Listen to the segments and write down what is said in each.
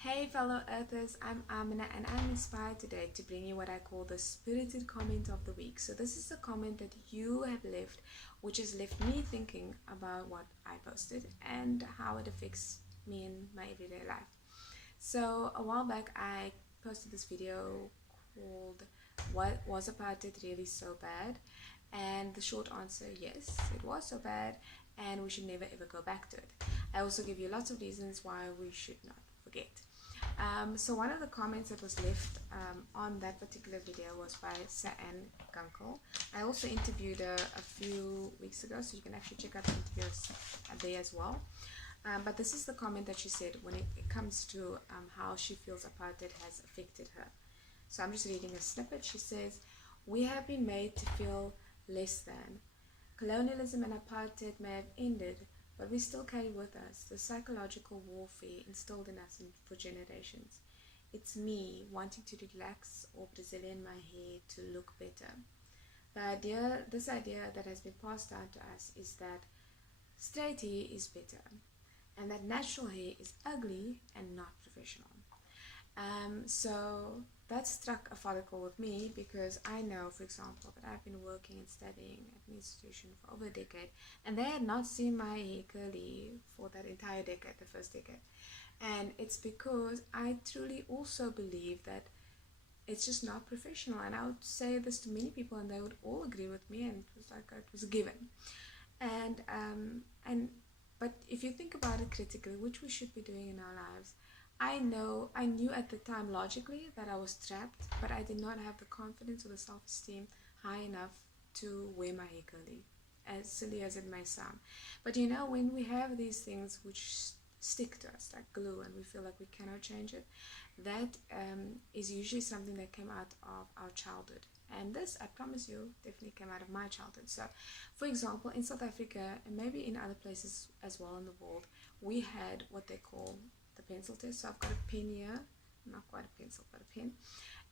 Hey fellow earthers, I'm Amiena and I'm inspired today to bring you what I call the spirited comment of the week. So this is a comment that you have left, which has left me thinking about what I posted and how it affects me in my everyday life. So a while back I posted this video called "What Was Apartheid Really So Bad?" And the short answer, yes, it was so bad and we should never ever go back to it. I also give you lots of reasons why we should not forget. So one of the comments that was left on that particular video was by Sian Gunkel. I also interviewed her a few weeks ago, so you can actually check out the interviews there as well. But this is the comment that she said when it comes to how she feels apartheid has affected her. So I'm just reading a snippet. She says, "We have been made to feel less than. Colonialism and apartheid may have ended, but we still carry with us the psychological warfare instilled in us for generations. It's me wanting to relax or Brazilian my hair to look better. This idea that has been passed down to us is that straight hair is better and that natural hair is ugly and not professional." So that struck a follicle with me because I know, for example, that I've been working and studying at an institution for over a decade and they had not seen my hair curly for that entire decade, the first decade. And it's because I truly also believe that it's just not professional. And I would say this to many people and they would all agree with me, and it was like it was a given. But if you think about it critically, which we should be doing in our lives, I knew at the time logically that I was trapped, but I did not have the confidence or the self-esteem high enough to wear my hair curly, as silly as it may sound. But when we have these things which stick to us like glue and we feel like we cannot change it, that is usually something that came out of our childhood. And this, I promise you, definitely came out of my childhood. So, for example, in South Africa and maybe in other places as well in the world, we had what they call the pencil test. So I've got a pen here, not quite a pencil, but a pen.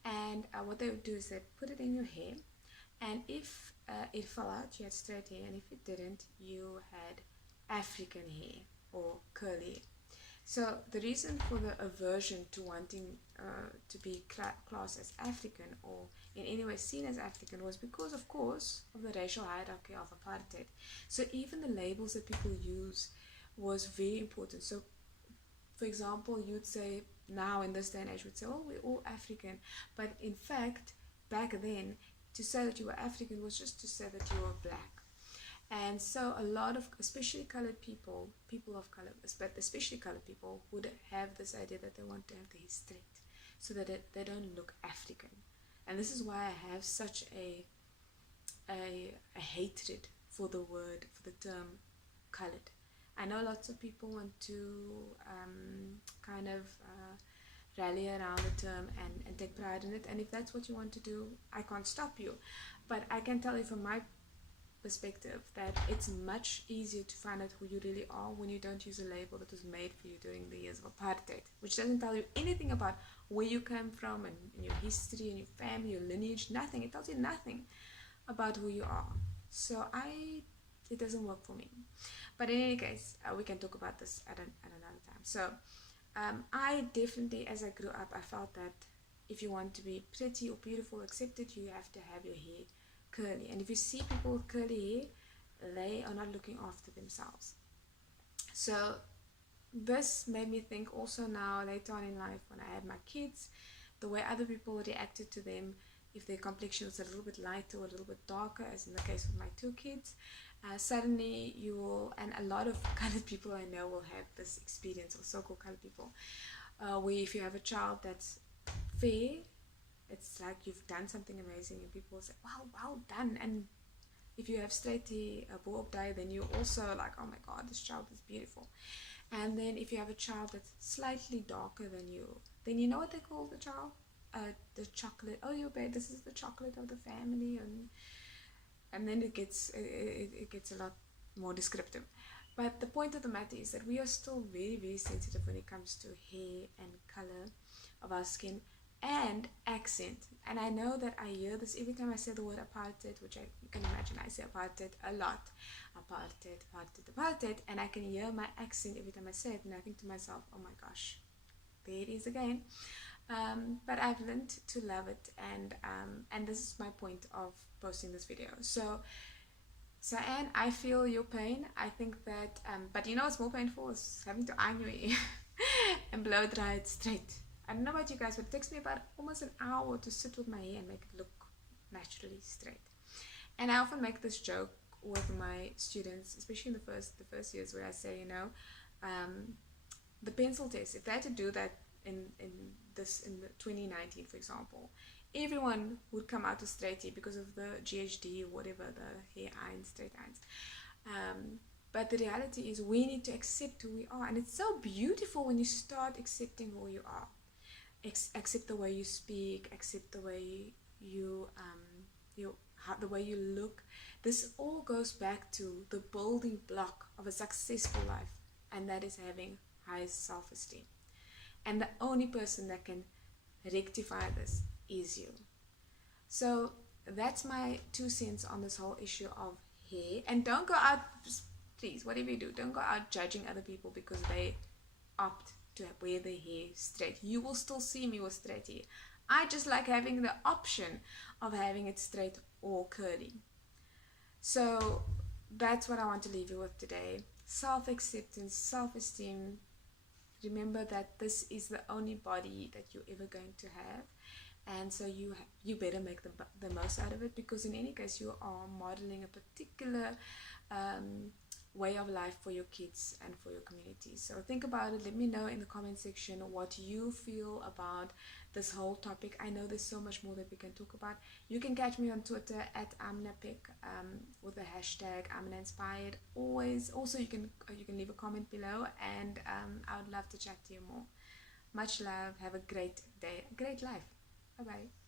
And what they would do is they'd put it in your hair, and if it fell out, you had straight hair, and if it didn't, you had African hair or curly. So the reason for the aversion to wanting to be classed as African or in any way seen as African was because, of course, of the racial hierarchy of apartheid. So even the labels that people use was very important. So, for example, you'd say now in this day and age, would say, "Oh, we're all African," but in fact, back then, to say that you were African was just to say that you were black. And so a lot of, especially colored people of color, but especially colored people, would have this idea that they want to have their hair straight so that they don't look African. And this is why I have such a hatred for the term colored. I know lots of people want to rally around the term and take pride in it, and if that's what you want to do, I can't stop you. But I can tell you from my perspective that it's much easier to find out who you really are when you don't use a label that was made for you during the years of apartheid, which doesn't tell you anything about where you came from and your history and your family, your lineage, nothing. It tells you nothing about who you are. So it doesn't work for me. But in any case, we can talk about this at another time. So I definitely, as I grew up, I felt that if you want to be pretty or beautiful, accepted, you have to have your hair curly. And if you see people with curly hair, they are not looking after themselves. So this made me think also now later on in life when I had my kids, the way other people reacted to them, if their complexion was a little bit lighter or a little bit darker, as in the case of my two kids, suddenly you will, and a lot of colored people I know will have this experience, or so-called colored people, where if you have a child that's fair, it's like you've done something amazing and people say, "Wow, well done." And if you have straight hair, a bob dye, then you're also like, "Oh my god, this child is beautiful." And then if you have a child that's slightly darker than you, then you know what they call the child? The chocolate. "Oh, you babe, this is the chocolate of the family." And then it gets a lot more descriptive. But the point of the matter is that we are still very, very sensitive when it comes to hair and color of our skin and accent. And I know that I hear this every time I say the word apartheid, which you can imagine I say apartheid a lot. Apartheid, apartheid, apartheid. And I can hear my accent every time I say it, and I think to myself, "Oh my gosh, there it is again. But I've learned to love it, and this is my point of posting this video. So Sian, I feel your pain. I think that, but you know what's more painful is having to iron your hair and blow dry it straight. I don't know about you guys, but it takes me about almost an hour to sit with my hair and make it look naturally straight. And I often make this joke with my students, especially in the first years, where I say, you know, the pencil test, if they had to do that in the 2019, for example, everyone would come out to straight hair because of the GHD or whatever, the hair irons, straight irons. But the reality is we need to accept who we are, and it's so beautiful when you start accepting who you are. Accept the way you speak, accept the way the way you look. This all goes back to the building block of a successful life, and that is having high self-esteem. And the only person that can rectify this is you. So that's my 2 cents on this whole issue of hair. And don't go out, please, whatever you do, don't go out judging other people because they opt to wear their hair straight. You will still see me with straight hair. I just like having the option of having it straight or curly. So that's what I want to leave you with today. Self-acceptance, self-esteem. Remember that this is the only body that you're ever going to have, and so you better make the most out of it, because in any case you are modeling a particular way of life for your kids and for your community. So think about it. Let me know in the comment section what you feel about this whole topic. I know there's so much more that we can talk about. You can catch me on Twitter at @AmnaPic with the hashtag Amiena Inspired. Also you can leave a comment below, and I would love to chat to you more. Much love. Have a great day, a great life. Bye bye.